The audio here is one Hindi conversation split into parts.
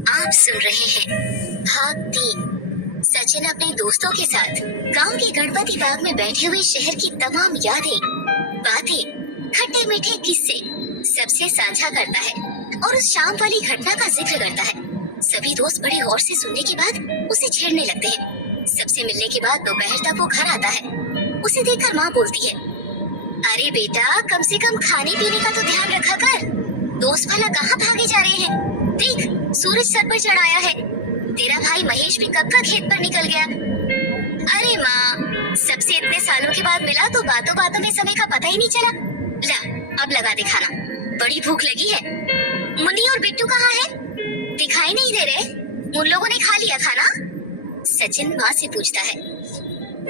आप सुन रहे हैं भाग 3। सचिन अपने दोस्तों के साथ गांव के गणपति बाग में बैठे हुए शहर की तमाम यादें, बातें, खट्टे मीठे किस्से सबसे साझा करता है और उस शाम वाली घटना का जिक्र करता है। सभी दोस्त बड़े गौर से सुनने के बाद उसे छेड़ने लगते हैं। सबसे मिलने के बाद दोपहर तक वो घर आता है। उसे देखकर माँ बोलती है, अरे बेटा, कम से कम खाने पीने का तो ध्यान रखा कर। दोस्त भला कहाँ भागे जा रहे हैं? देख, सूरज सर पर चढ़ाया है। तेरा भाई महेश भी कब का खेत पर निकल गया। अरे माँ, सबसे इतने सालों के बाद मिला तो बातों बातों में समय का पता ही नहीं चला। ला, अब लगा दे खाना, बड़ी भूख लगी है। मुन्नी और बिट्टू कहाँ है? दिखाई नहीं दे रहे। उन लोगों ने खा लिया खाना? सचिन माँ से पूछता है।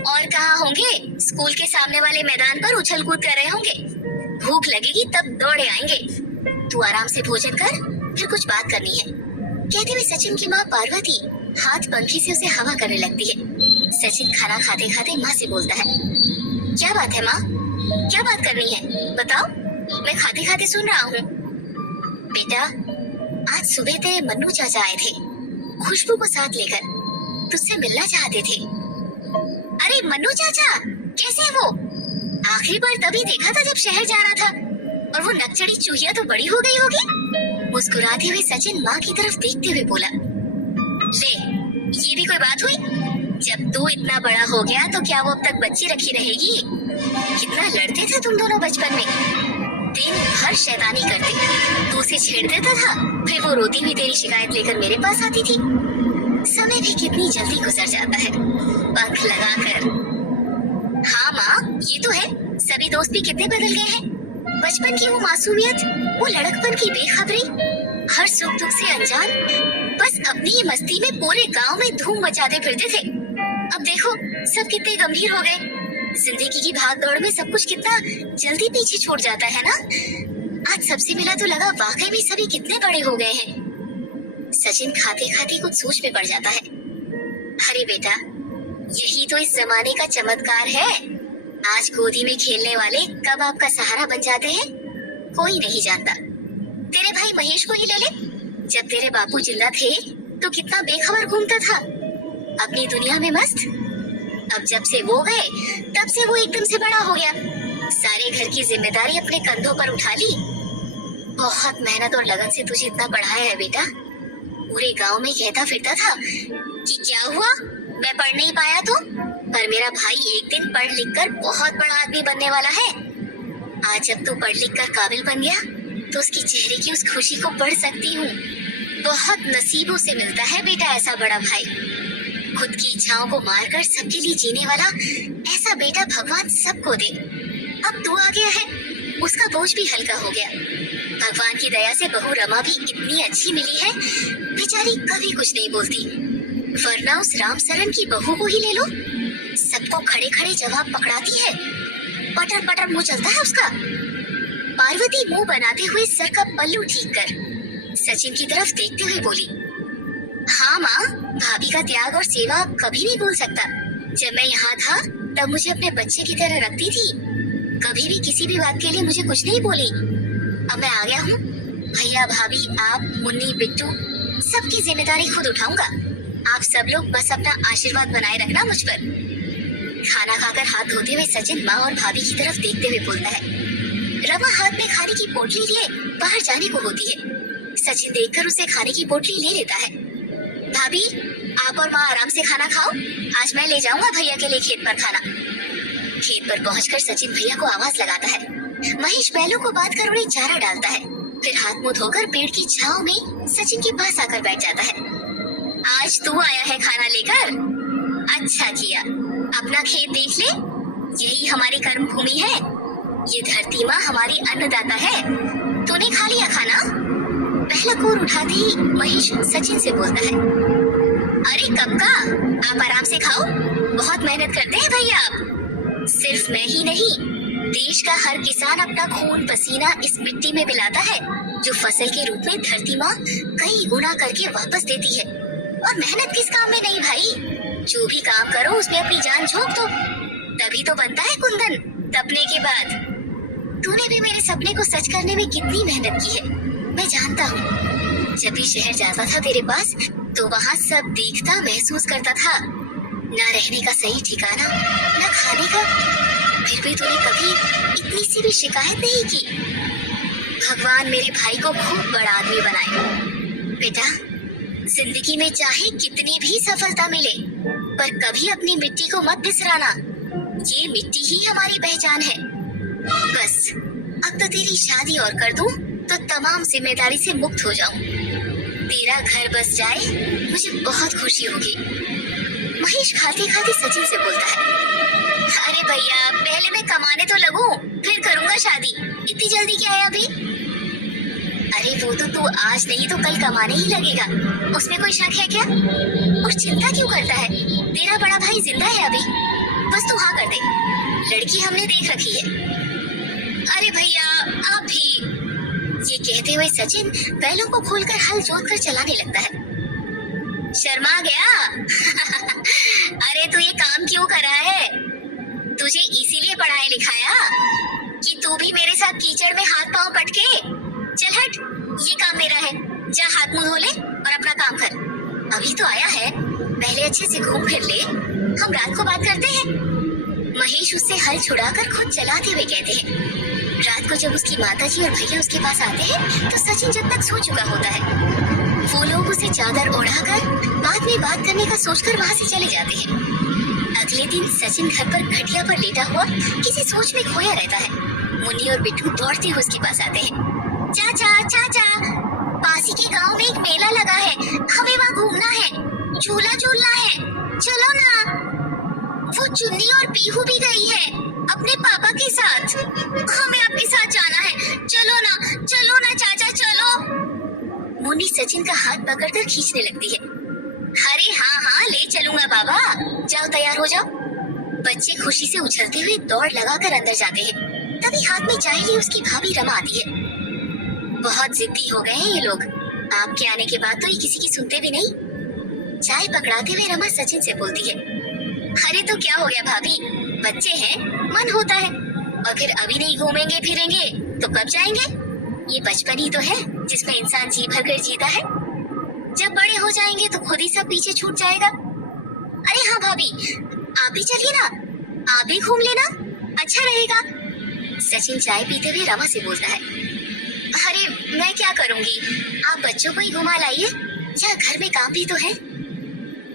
और कहाँ होंगे? स्कूल के सामने वाले मैदान पर उछल कूद कर रहे होंगे। भूख लगेगी तब दौड़े आएंगे। तू आराम से भोजन कर, फिर कुछ बात करनी है। कहते हुए सचिन की माँ पार्वती हाथ पंखी से उसे हवा करने लगती है। सचिन खाना खाते खाते माँ से बोलता है, क्या बात है माँ? क्या बात करनी है बताओ, मैं खाते खाते सुन रहा हूँ। बेटा, आज सुबह ते मन्नू चाचा आए थे, खुशबू को साथ लेकर तुझसे मिलना चाहते थे। अरे मन्नू चाचा, कैसे है वो? आखिरी बार तभी देखा था जब शहर जा रहा था। और वो नकचड़ी चूहिया तो बड़ी हो गई होगी। मुस्कुराते हुए सचिन माँ की तरफ देखते हुए बोला, ले, ये भी कोई बात हुई? जब तू इतना बड़ा हो गया तो क्या वो अब तक बच्ची रखी रहेगी? कितना लड़ते थे तुम दोनों बचपन में। दिन भर शैतानी करते, तू उसे छेड़ देता था, फिर वो रोती हुई तेरी शिकायत लेकर मेरे पास आती थी। समय भी कितनी जल्दी गुजर जाता है, पंख लगाकर। हाँ माँ, ये तो है, सभी दोस्त भी कितने बदल गए हैं। बचपन की वो मासूमियत, वो लड़कपन की बेखबरी, हर सुख दुख से अनजान, बस अपनी ही मस्ती में पूरे गांव में धूम मचाते फिरते थे। अब देखो, सब कितने गंभीर हो गए। जिंदगी की भाग दौड़ में सब कुछ कितना जल्दी पीछे छूट जाता है ना। आज सबसे मिला तो लगा वाकई में सभी कितने बड़े हो गए हैं। सचिन खाते खाते कुछ सोच में पड़ जाता है। अरे बेटा, यही तो इस जमाने का चमत्कार है। आज गोदी में खेलने वाले कब आपका सहारा बन जाते हैं, कोई नहीं जानता। तेरे भाई महेश को ही ले ले। जब तेरे बापू जिंदा थे तो कितना बेखबर घूमता था, अपनी दुनिया में मस्त। अब जब से वो गए तब से वो एकदम से बड़ा हो गया, सारे घर की जिम्मेदारी अपने कंधों पर उठा ली। बहुत मेहनत और लगन से तुझे इतना पढ़ाया है बेटा। पूरे गांव में कहता फिरता था कि क्या हुआ, मैं पढ़ नहीं पाया तो, पर मेरा भाई एक दिन पढ़ लिख कर बहुत बड़ा आदमी बनने वाला है। आज जब तू पढ़ लिख कर काबिल बन गया तो उसकी चेहरे की उस खुशी को पढ़ सकती हूँ। बहुत नसीबों से मिलता है बेटा ऐसा बड़ा भाई। खुद की इच्छाओं को मारकर सबके लिए जीने वाला ऐसा बेटा भगवान सबको दे। अब तू आ गया है, उसका बोझ भी हल्का हो गया। भगवान की दया से बहू रमा भी इतनी अच्छी मिली है, बेचारी कभी कुछ नहीं बोलती, वरना उस राम सरन की बहू को ही ले लो, सबको खड़े खड़े जवाब पकड़ाती है, पटर पटर मुंह चलता है उसका। पार्वती मुंह बनाते हुए सर का पल्लू ठीक कर सचिन की तरफ देखते हुए बोली, हाँ माँ, भाभी का त्याग और सेवा कभी नहीं भूल सकता। जब मैं यहाँ था तब मुझे अपने बच्चे की तरह रखती थी, कभी भी किसी भी बात के लिए मुझे कुछ नहीं बोली। अब मैं आ गया हूँ, भैया भाभी आप मुन्नी बिट्टू सबकी जिम्मेदारी खुद उठाऊंगा। आप सब लोग बस अपना आशीर्वाद बनाए रखना मुझ पर। खाना खाकर हाथ धोते हुए सचिन माँ और भाभी की तरफ देखते हुए बोलता है। रमा हाथ में खाने की पोटली लिए बाहर जाने को होती है। सचिन देखकर उसे खाने की पोटली ले लेता है। भाभी, आप और माँ आराम से खाना खाओ, आज मैं ले जाऊंगा भैया के लिए खेत पर खाना। खेत पर पहुंचकर सचिन भैया को आवाज लगाता है। महेश बैलों को बांधकर उन्हें चारा डालता है, फिर हाथ मुंह धोकर पेड़ की छांव में सचिन के पास आकर बैठ जाता है। आज तू आया है खाना लेकर? अच्छा किया, अपना खेत देख ले, यही हमारी कर्म भूमि है। ये धरती माँ हमारी अन्नदाता है। तूने खा लिया खाना? पहला कोर उठाते ही महेश सचिन से बोलता है, अरे कब का, आप आराम से खाओ, बहुत मेहनत करते हैं भैया आप। सिर्फ मैं ही नहीं, देश का हर किसान अपना खून पसीना इस मिट्टी में मिलाता है, जो फसल के रूप में धरती माँ कई गुना करके वापस देती है। और मेहनत किस काम में नहीं भाई, जो भी काम करो उसमें अपनी जान झोंक दो, तभी तो बनता है कुंदन तपने के बाद। तूने भी मेरे सपने को सच करने में कितनी मेहनत की है, मैं जानता हूँ। जब भी शहर जाता था तेरे पास तो वहाँ सब देखता महसूस करता था, ना रहने का सही ठिकाना, ना खाने का, फिर भी तूने कभी इतनी सी भी शिकायत नहीं की। भगवान मेरे भाई को खूब बड़ा आदमी बनाए। बेटा, जिंदगी में चाहे कितनी भी सफलता मिले, पर कभी अपनी मिट्टी को मत बिसराना। ये मिट्टी ही हमारी पहचान है। बस अब तो तेरी शादी और कर दूं तो तमाम जिम्मेदारी से मुक्त हो जाऊं। तेरा घर बस जाए, मुझे बहुत खुशी होगी। महेश खाते खाते सचिन से बोलता है, अरे भैया, पहले मैं कमाने तो लगूं, फिर करूंगा शादी। इतनी जल्दी क्या है अभी? अरे वो तो तू आज नहीं तो कल कमाने ही लगेगा, उसमें कोई शक है क्या? और चिंता क्यों करता है? तेरा बड़ा भाई जिंदा है अभी, बस तू हाँ कर दे। लड़की हमने देख रखी है। अरे भैया आप भी। ये कहते हुए सचिन बैलों को खोलकर हल जोतकर चलाने लगता है। शर्मा गया? अरे तू ये काम क्यों कर रहा है? तुझे इसीलिए पढ़ाया लिखाया कि तू भी मेरे साथ कीचड़ में हाथ पांव पटके? चल हट, ये काम मेरा है। जा हाथ मुंह धो ले और अपना काम कर। अभी तो आया है, पहले अच्छे से घूम फिर ले, हम रात को बात करते हैं। महेश उससे हल छुड़ाकर खुद चलाते हुए कहते हैं। रात को जब उसकी माताजी और भैया उसके पास आते हैं तो सचिन जब तक सो चुका होता है। वो लोग उसे चादर ओढ़ाकर बाद में बात करने का सोचकर वहाँ से चले जाते हैं। अगले दिन सचिन घर पर खटिया पर लेटा हुआ किसी सोच में खोया रहता है। मुन्नी और बिट्टू दौड़ते हुए उसके पास आते हैं। चाचा चाचा, पासी के गांव में एक मेला लगा है, हमें वहाँ घूमना है, झूला झूलना है, चलो ना। वो चुन्नी और पीहू भी गई है अपने पापा के साथ, हमें आपके साथ जाना है, चलो ना चाचा चलो। मुन्नी सचिन का हाथ पकड़कर खींचने लगती है। अरे हाँ हाँ ले चलूंगा बाबा, जाओ तैयार हो जाओ। बच्चे खुशी से उछलते हुए दौड़ लगाकर अंदर जाते हैं। तभी हाथ में चाय ली उसकी भाभी रमा आती है। बहुत जिद्दी हो गए हैं ये लोग, आपके आने के बाद तो ये किसी की सुनते भी नहीं। चाय पकड़ाते हुए रमा सचिन से बोलती है, अरे तो क्या हो गया भाभी, बच्चे हैं, मन होता है, और फिर अभी नहीं घूमेंगे फिरेंगे तो कब जाएंगे? ये बचपन ही तो है जिसमें इंसान जी भर कर जीता है। जब बड़े हो जाएंगे तो खुद ही सब पीछे छूट जाएगा। अरे हाँ भाभी, आप भी चलिए ना, आप भी घूम लेना, अच्छा रहेगा। सचिन चाय पीते हुए रमा से बोलता है। अरे मैं क्या करूंगी, आप बच्चों को ही घुमा लाइए, क्या घर में काम भी तो है।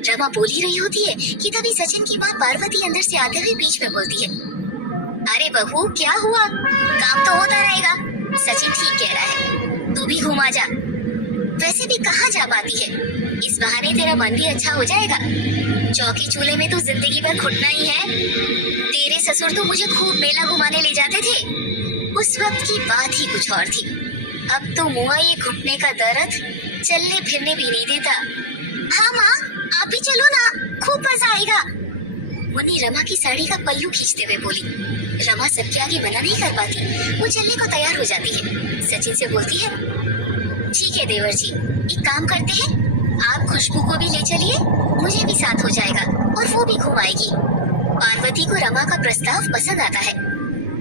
रमा बोल ही रही होती है कि तभी सचिन की माँ पार्वती अंदर से आते हुए बीच में बोलती है। अरे बहू क्या हुआ, काम तो होता रहेगा। सचिन ठीक कह रहा है, तू भी घुमा जा। वैसे भी कहाँ जा पाती है, इस बहाने तेरा मन भी अच्छा हो जाएगा। चौकी चूल्हे में तो जिंदगी भर घुटना ही है। तेरे ससुर तो मुझे खूब मेला घुमाने ले जाते थे, उस वक्त की बात ही कुछ और थी। अब तो मुआ ये घुटने का दर्द चलने फिरने भी नहीं देता। हाँ माँ, आप भी चलो ना, खूब मजा आएगा। मुन्नी रमा की साड़ी का पल्लू खींचते हुए बोली। रमा सबके आगे मना नहीं कर पाती, वो चलने को तैयार हो जाती है। सचिन से बोलती है, ठीक है देवर जी, एक काम करते हैं, आप खुशबू को भी ले चलिए, मुझे भी साथ हो जाएगा और वो भी घुमाएगी। पार्वती को रमा का प्रस्ताव पसंद आता है।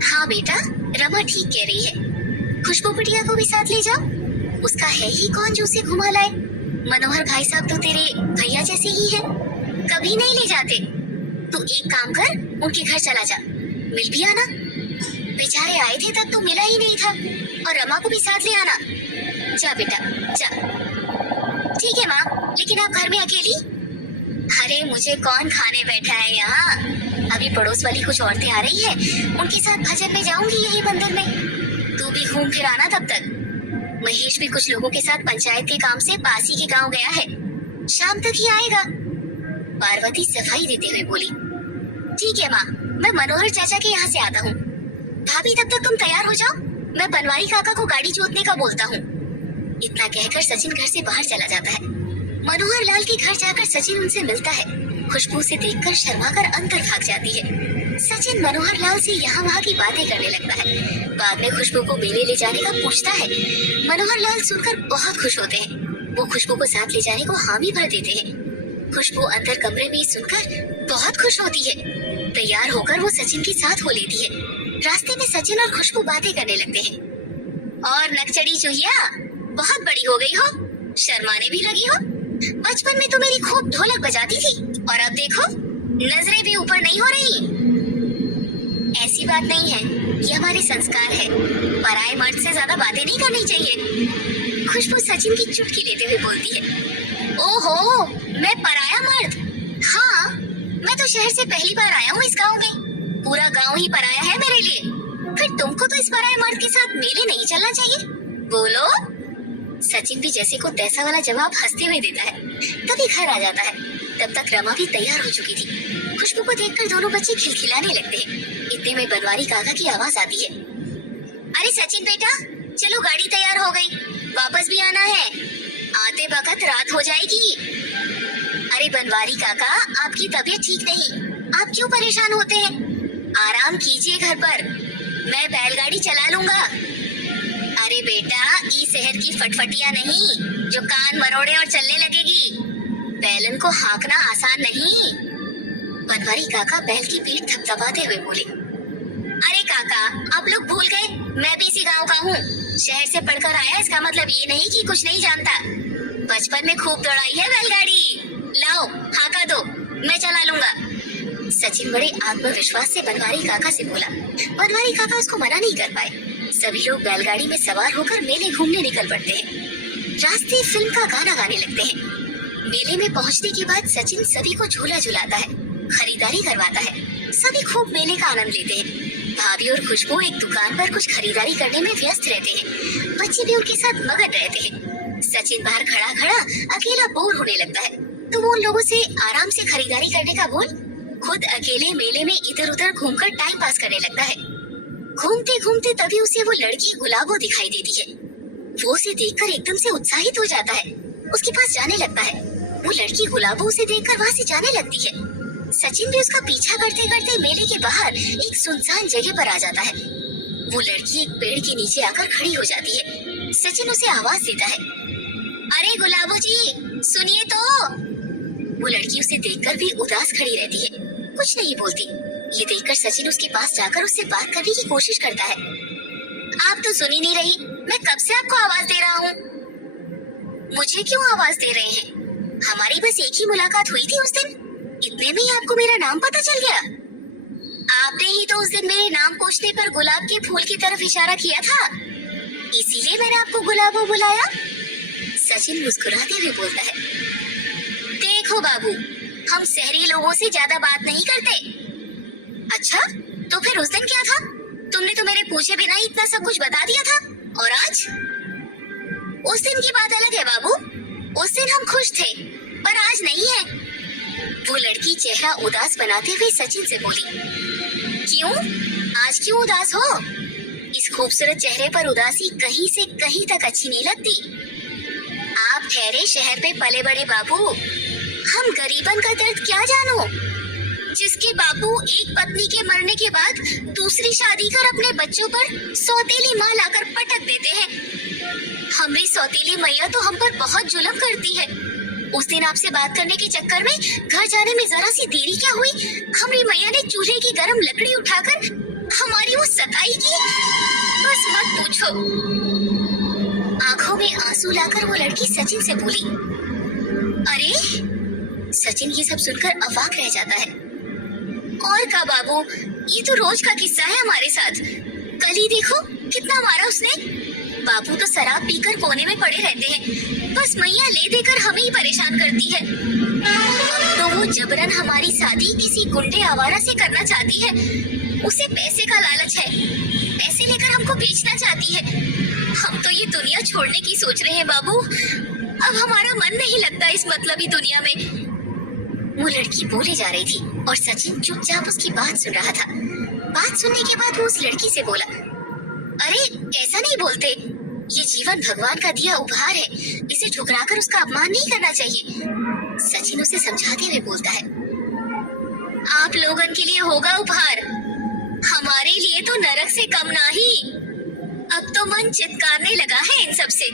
हाँ बेटा, रमा ठीक कह रही है, खुशबू बिटिया को भी साथ ले जाओ, उसका है ही कौन जो उसे घुमा लाए। मनोहर भाई साहब तो तेरे भैया जैसे ही हैं, कभी नहीं ले जाते। तू एक काम कर, उनके घर चला जा, मिल भी आना। बेचारे आए थे तब तो मिला ही नहीं था, और रमा को भी साथ ले आना। जा बेटा जा। ठीक है माँ, लेकिन आप घर में अकेली? अरे मुझे कौन खाने बैठा है यहाँ, अभी पड़ोस वाली कुछ औरतें आ रही है, उनके साथ भजन में जाऊंगी यही मंदिर में। तू भी घूम फिर आना तब तक। महेश भी कुछ लोगों के साथ पंचायत के काम से पासी के गांव गया है, शाम तक ही आएगा। पार्वती सफाई देते हुए बोली। ठीक है माँ, मैं मनोहर चाचा के यहाँ से आता हूँ। भाभी तब तक तुम तैयार हो जाओ, मैं बनवारी काका को गाड़ी जोतने का बोलता हूँ। इतना कहकर सचिन घर से बाहर चला जाता है। मनोहर लाल के घर जाकर सचिन उनसे मिलता है। खुशबू से देखकर शर्माकर अंदर भाग जाती है। सचिन मनोहर लाल से यहाँ वहाँ की बातें करने लगता है। बाद में खुशबू को मेले ले जाने का पूछता है। मनोहर लाल सुनकर बहुत खुश होते हैं। वो खुशबू को साथ ले जाने को हामी भर देते हैं। खुशबू अंदर कमरे में सुनकर बहुत खुश होती है। तैयार होकर वो सचिन के साथ हो लेती है। रास्ते में सचिन और खुशबू बातें करने लगते हैं। और नकचड़ी चूहिया, बहुत बड़ी हो गई हो, शर्माने भी लगी हो? बचपन में तो मेरी खूब ढोलक बजाती थी और अब देखो नजरें भी ऊपर नहीं हो रही। ऐसी बात नहीं है, ये हमारे संस्कार है। पराये मर्द से ज्यादा बातें नहीं करनी चाहिए। खुशबू सचिन की चुटकी लेते हुए बोलती है। ओहो, मैं पराया मर्द? हाँ, मैं तो शहर से पहली बार आया हूँ इस गांव में। पूरा गांव ही पराया है मेरे लिए। फिर तुमको तो इस पराये मर्द के साथ मेले नहीं चलना चाहिए। बोलो। सचिन भी जैसे को तैसा वाला जवाब हंसते हुए देता है। तभी घर आ जाता है। तब तक रमा भी तैयार हो चुकी थी। खुशबू को देखकर दोनों बच्चे खिलखिलाने लगते हैं। इतने में बनवारी काका की आवाज आती है। अरे सचिन बेटा, चलो गाड़ी तैयार हो गई, वापस भी आना है, आते वक्त रात हो जाएगी। अरे बनवारी काका, आपकी तबीयत ठीक नहीं, आप क्यों परेशान होते हैं? आराम कीजिए घर पर, मैं बैलगाड़ी चला लूंगा। अरे बेटा, ई शहर की फटफटिया नहीं जो कान मरोड़े और चलने लगेगी। बैलन को हाँकना आसान नहीं। बनवारी काका बैल की पीठ थपथपाते हुए बोले। अरे काका, आप लोग भूल गए मैं भी इसी गांव का हूँ। शहर से पढ़कर आया, इसका मतलब ये नहीं कि कुछ नहीं जानता। बचपन में खूब दौड़ाई है बैलगाड़ी। लाओ हाँका दो, मैं चला लूंगा। सचिन बड़े आत्मविश्वास से बनवारी काका से बोला। बनवारी काका उसको मना नहीं कर पाए। सभी लोग बैलगाड़ी में सवार होकर मेले घूमने निकल पड़ते हैं। रास्ते फिल्म का गाना गाने लगते हैं। मेले में पहुंचने के बाद सचिन सभी को झूला झुलाता है, खरीदारी करवाता है। सभी खूब मेले का आनंद लेते हैं। भाभी और खुशबू एक दुकान पर कुछ खरीदारी करने में व्यस्त रहते हैं। बच्चे भी उनके साथ मगन रहते हैं। सचिन बाहर खड़ा खड़ा अकेला बोर होने लगता है, तो वो उन लोगों से आराम से खरीदारी करने का बोल खुद अकेले मेले में इधर उधर घूमकर टाइम पास करने लगता है। घूमते घूमते तभी उसे वो लड़की गुलाबो दिखाई देती है। वो उसे देखकर एकदम से उत्साहित हो जाता है, उसके पास जाने लगता है। वो लड़की गुलाबो उसे देखकर वहाँ से जाने लगती है। सचिन भी उसका पीछा करते करते मेले के बाहर एक सुनसान जगह पर आ जाता है। वो लड़की एक पेड़ के नीचे आकर खड़ी हो जाती है। सचिन उसे आवाज देता है। अरे गुलाबो जी, सुनिए तो। वो लड़की उसे देखकर भी उदास खड़ी रहती है, कुछ नहीं बोलती। ये देखकर सचिन उसके पास जाकर उससे बात करने की कोशिश करता है। आप तो सुन ही नहीं रही, मैं कब से आपको आवाज दे रहा हूँ। मुझे क्यों आवाज दे रहे हैं? हमारी बस एक ही मुलाकात हुई थी उस दिन, इतने में ही आपको मेरा नाम पता चल गया। आपने ही तो उस दिन मेरे नाम पूछने पर गुलाब के फूल की तरफ इशारा किया था, इसीलिए मैंने आपको गुलाबो बुलाया। सचिन मुस्कुराते हुए बोलता है। देखो बाबू, हम शहरी लोगों से ज्यादा बात नहीं करते। अच्छा, तो फिर उस दिन क्या था? तुमने तो मेरे पूछे बिना ही इतना सब कुछ बता दिया था, और आज? उस दिन की बात अलग है बाबू, उस दिन हम खुश थे, पर आज नहीं है। वो लड़की चेहरा उदास बनाते हुए सचिन से बोली। क्यों? आज क्यों उदास हो? इस खूबसूरत चेहरे पर उदासी कहीं से कहीं तक अच्छी नहीं लगती। आप ठहरे शहर में पले बड़े बाबू, हम गरीबन का दर्द क्या जानो, जिसके बापू एक पत्नी के मरने के बाद दूसरी शादी कर अपने बच्चों पर सौतेली माँ लाकर पटक देते हैं। हमारी सौतेली मैया तो हम पर बहुत जुल्म करती है। उस दिन आपसे बात करने के चक्कर में घर जाने में जरा सी देरी क्या हुई, हमारी मैया ने चूल्हे की गर्म लकड़ी उठाकर हमारी वो सताई की, बस मत पूछो। आंखों में आंसू लाकर वो लड़की सचिन से बोली। अरे! सचिन ये सब सुनकर अवाक रह जाता है। और का बाबू, ये तो रोज का किस्सा है हमारे साथ। कल ही देखो कितना मारा उसने। बाबू तो शराब पीकर कोने में पड़े रहते हैं, बस मैया ले देकर हमें ही परेशान करती है। अब तो वो जबरन हमारी शादी किसी गुंडे आवारा से करना चाहती है। उसे पैसे का लालच है, पैसे लेकर हमको बेचना चाहती है। हम तो ये दुनिया छोड़ने की सोच रहे हैं बाबू, अब हमारा मन नहीं लगता इस मतलबी दुनिया में। वो लड़की बोले जा रही थी और सचिन चुपचाप उसकी बात सुन रहा था। बात सुनने के बाद वो उस लड़की से बोला। अरे ऐसा नहीं बोलते, ये जीवन भगवान का दिया उपहार है, इसे ठुकराकर उसका अपमान नहीं करना चाहिए। सचिन उसे समझाते हुए बोलता है। आप लोगन के लिए होगा उपहार, हमारे लिए तो नरक से कम नहीं। अब तो मन चित्कारने लगा है इन सब से।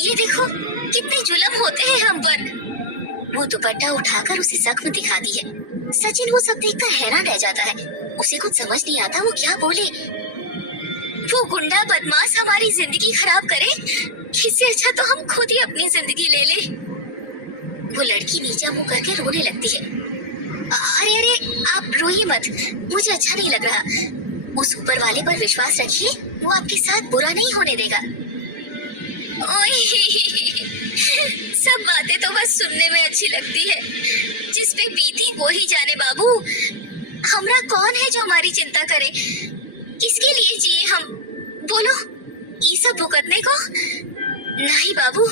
ये देखो कितने जुल्म होते हैं हम पर। वो दुपट्टा उठाकर उसे जख्म दिखाती है। सचिन वो सब देखकर हैरान रह जाता है, उसे कुछ समझ नहीं आता वो क्या बोले। वो गुंडा बदमाश हमारी जिंदगी खराब करे इससे अच्छा तो हम खुद ही अपनी जिंदगी ले ले। वो लड़की नीचा मुंह करके रोने लगती है। अरे अरे आप रोइए मत, मुझे अच्छा नहीं लग रहा। उस ऊपर वाले पर विश्वास रखिए, वो आपके साथ बुरा नहीं होने देगा। ओए सब बातें तो बस सुनने में अच्छी लगती है, जिस पे बीती वो ही जाने बाबू। हमरा कौन है जो हमारी चिंता करे? किसके लिए जिए हम? बोलो, ये सब भुगतने को? नहीं बाबू,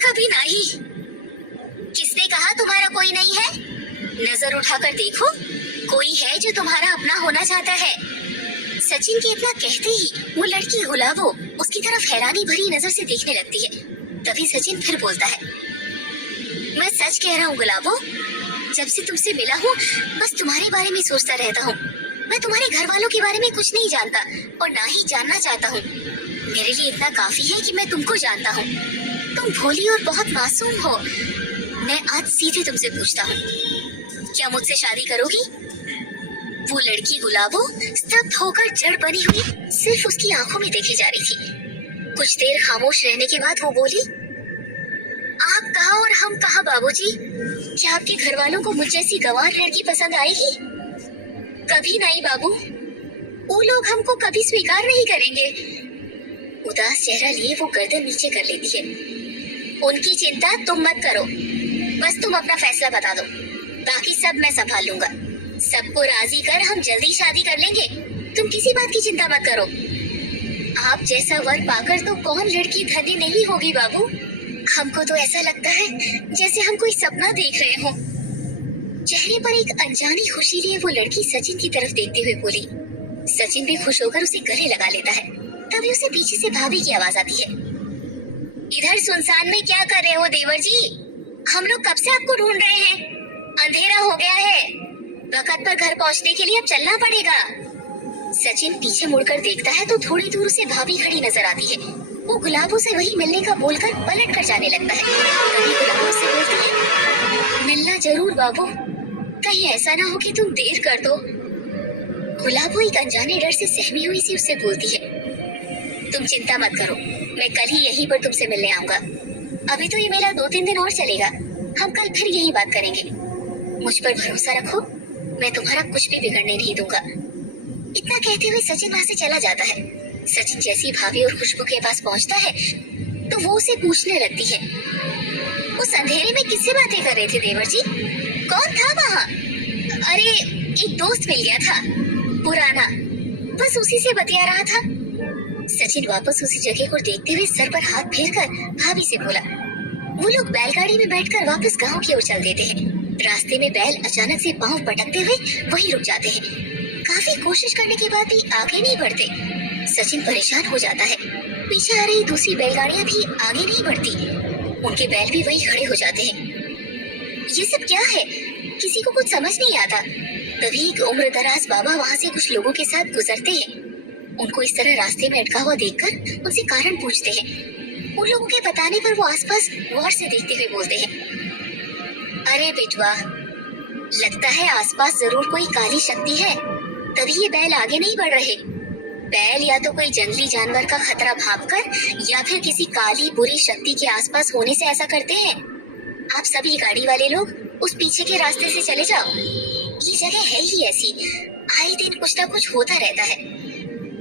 कभी नहीं। किसने कहा तुम्हारा कोई नहीं है? नजर उठाकर देखो, कोई है जो तुम्हारा अपना होना चाहता है। सचिन के इतना कहते ही वो लड़की गुलाबो उसकी तरफ हैरानी भरी नजर से देखने लगती है। तभी सचिन फिर बोलता है, मैं सच कह रहा हूँ गुलाबो, जब से तुमसे मिला हूँ बस तुम्हारे बारे में सोचता रहता हूँ। मैं तुम्हारे घर वालों के बारे में कुछ नहीं जानता और ना ही जानना चाहता हूँ। मेरे लिए इतना काफी है कि मैं तुमको जानता हूँ। तुम भोली और बहुत मासूम हो। मैं आज सीधे तुमसे पूछता हूँ, क्या मुझसे शादी करोगी? वो लड़की गुलाबो स्तब्ध होकर जड़ बनी हुई सिर्फ उसकी आंखों में देखी जा रही थी। कुछ देर खामोश रहने के बाद वो बोली, आप कहा और हम कहा बाबूजी? क्या आपके घर वालों को मुझ जैसी गंवार लड़की पसंद आएगी? कभी नहीं बाबू, वो लोग हमको कभी स्वीकार नहीं करेंगे। उदास चेहरा लिए वो गर्दन नीचे कर लेती है। उनकी चिंता तुम मत करो, बस तुम अपना फैसला बता दो, बाकी सब मैं संभाल लूंगा। सबको राजी कर हम जल्दी शादी कर लेंगे, तुम किसी बात की चिंता मत करो। आप जैसा वर पाकर तो कौन लड़की धन्य नहीं होगी बाबू। हमको तो ऐसा लगता है जैसे हम कोई सपना देख रहे हो। चेहरे पर एक अनजानी खुशी लिए वो लड़की सचिन की तरफ देखते हुए बोली। सचिन भी खुश होकर उसे गले लगा लेता है। तभी उसे पीछे से भाभी की आवाज आती है, इधर सुनसान में क्या कर रहे हो देवर जी? हम लोग कब से आपको ढूंढ रहे हैं। अंधेरा हो गया है, वक्त पर घर पहुंचने के लिए अब चलना पड़ेगा। सचिन पीछे मुड़कर देखता है तो थोड़ी दूर से भाभी खड़ी नजर आती है। वो गुलाबों से वही मिलने का बोलकर पलट कर जाने लगता है। तभी गुलाबों से बोलती है, मिलना जरूर बाबू, कहीं ऐसा ना हो कि तुम देर कर दो। गुलाबो एक अनजाने डर से सहमी हुई सी उससे बोलती है, तुम चिंता मत करो, मैं कल ही यहीं पर तुमसे मिलने आऊंगा। अभी तो ये मेला 2-3 दिन और चलेगा, हम कल फिर यही बात करेंगे। मुझ पर भरोसा रखो, मैं तुम्हारा कुछ भी बिगड़ने नहीं दूंगा। इतना कहते हुए सचिन वहाँ से चला जाता है। सचिन जैसी भाभी और खुशबू के पास पहुँचता है तो वो उसे पूछने लगती है, उस अंधेरे में किससे बातें कर रहे थे देवर जी? कौन था वहाँ? अरे एक दोस्त मिल गया था पुराना, बस उसी से बतिया रहा था। सचिन वापस उसी जगह को देखते हुए सर पर हाथ फेरकर भाभी से बोला। वो लोग बैलगाड़ी में बैठकर वापस गांव की ओर चल देते हैं। रास्ते में बैल अचानक से पांव पटकते हुए वहीं रुक जाते हैं। काफी कोशिश करने के बाद भी आगे नहीं बढ़ते। सचिन परेशान हो जाता है। पीछे आ रही दूसरी बैलगाड़ियां भी आगे नहीं बढ़ती, उनके बैल भी वहीं खड़े हो जाते हैं। ये सब क्या है? किसी को कुछ समझ नहीं आता। तभी एक उम्रदराज बाबा वहाँ से कुछ लोगों के साथ गुजरते हैं। उनको इस तरह रास्ते में अटका हुआ देखकर उनसे कारण पूछते हैं। उन लोगों के बताने पर वो आसपास गौर से देखते हुए बोलते हैं, अरे बेटवा, लगता है आसपास जरूर कोई काली शक्ति है, तभी ये बैल आगे नहीं बढ़ रहे। बैल या तो कोई जंगली जानवर का खतरा भांपकर या फिर किसी काली बुरी शक्ति के आसपास होने से ऐसा करते हैं। आप सभी गाड़ी वाले लोग उस पीछे के रास्ते से चले जाओ। ये जगह है ही ऐसी, आए दिन कुछ ना कुछ होता रहता है।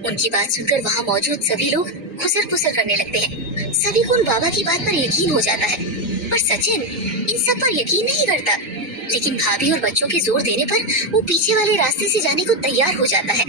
उनकी बात सुनकर वहाँ मौजूद सभी लोग खुसर पुसर करने लगते हैं। सभी को उन बाबा की बात पर यकीन हो जाता है, पर सचिन इन सब पर यकीन नहीं करता। लेकिन भाभी और बच्चों के जोर देने पर वो पीछे वाले रास्ते से जाने को तैयार हो जाता है।